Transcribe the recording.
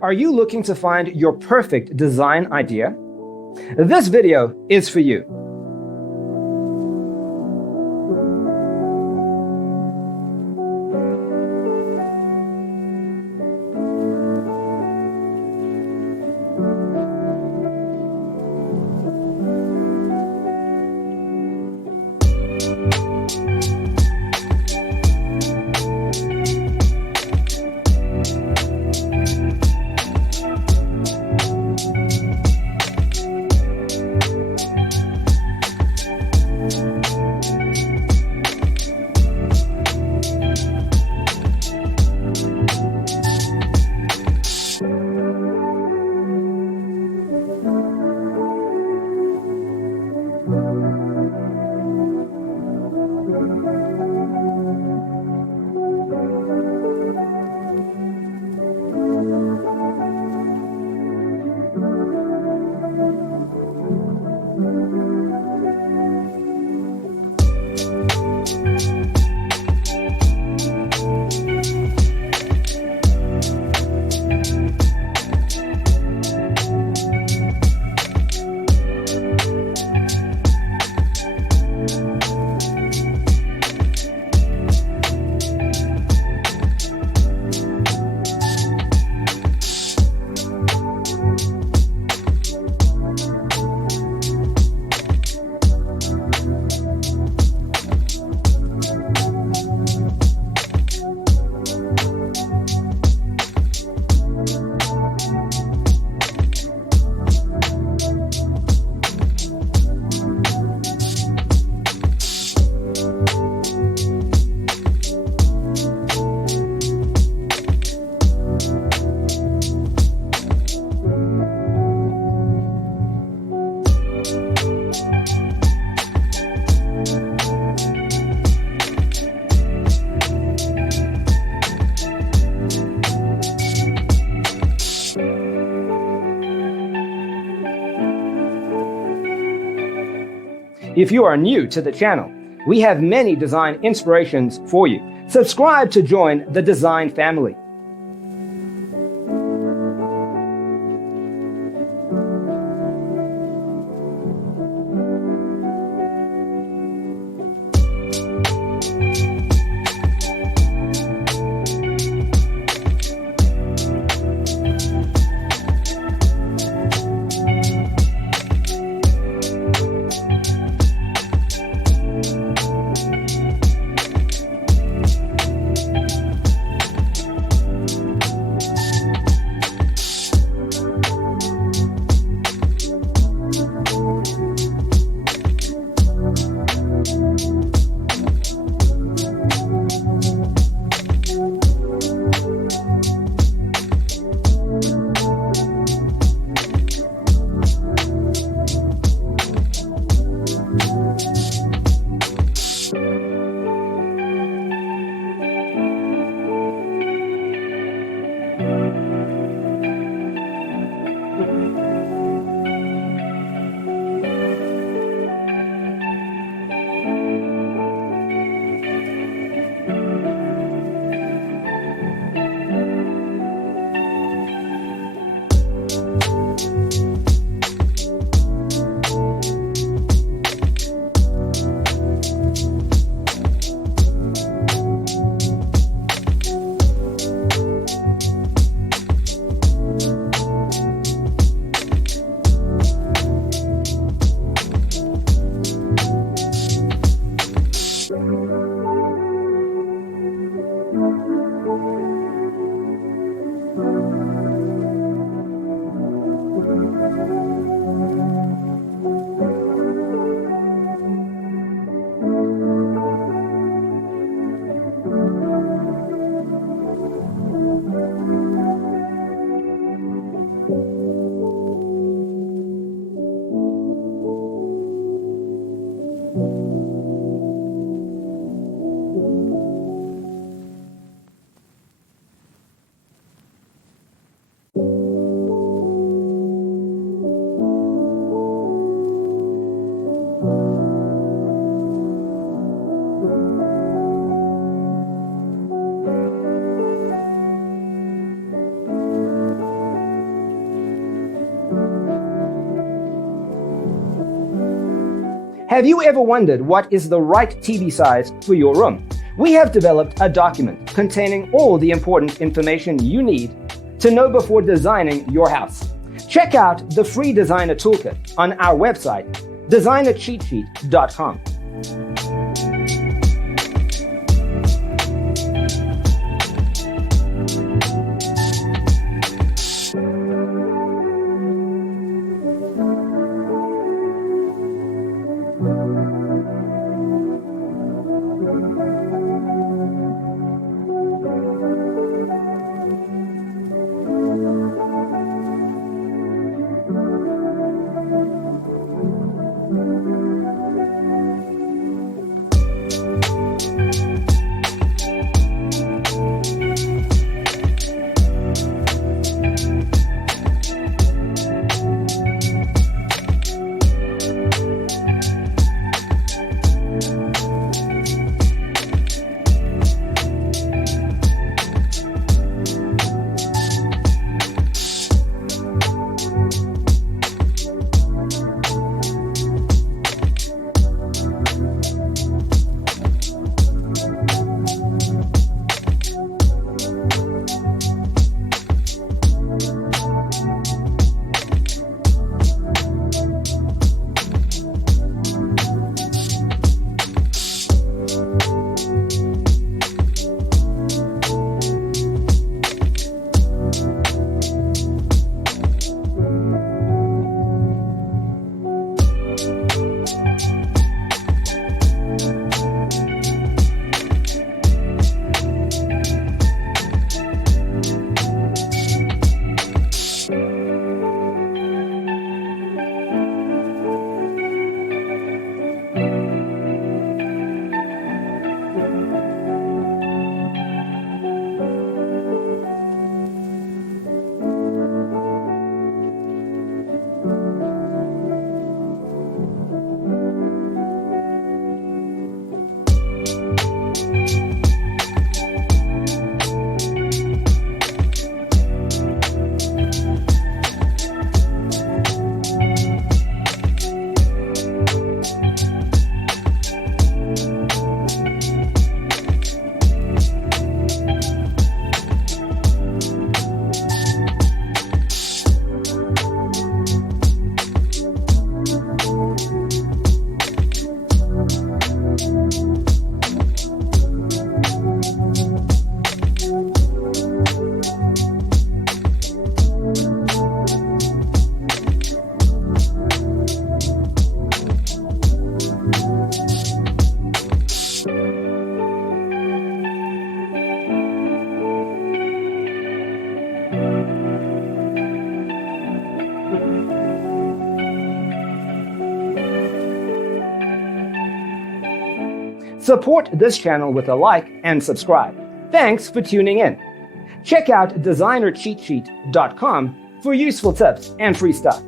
Are you looking to find your perfect design idea? This video is for you. If you are new to the channel, we have many design inspirations for you. Subscribe to join the design family. Have you ever wondered what is the right TV size for your room? We have developed a document containing all the important information you need to know before designing your house. Check out the free designer toolkit on our website, designercheatsheet.com. Support this channel with a like and subscribe. Thanks for tuning in. Check out designercheatsheet.com for useful tips and free stuff.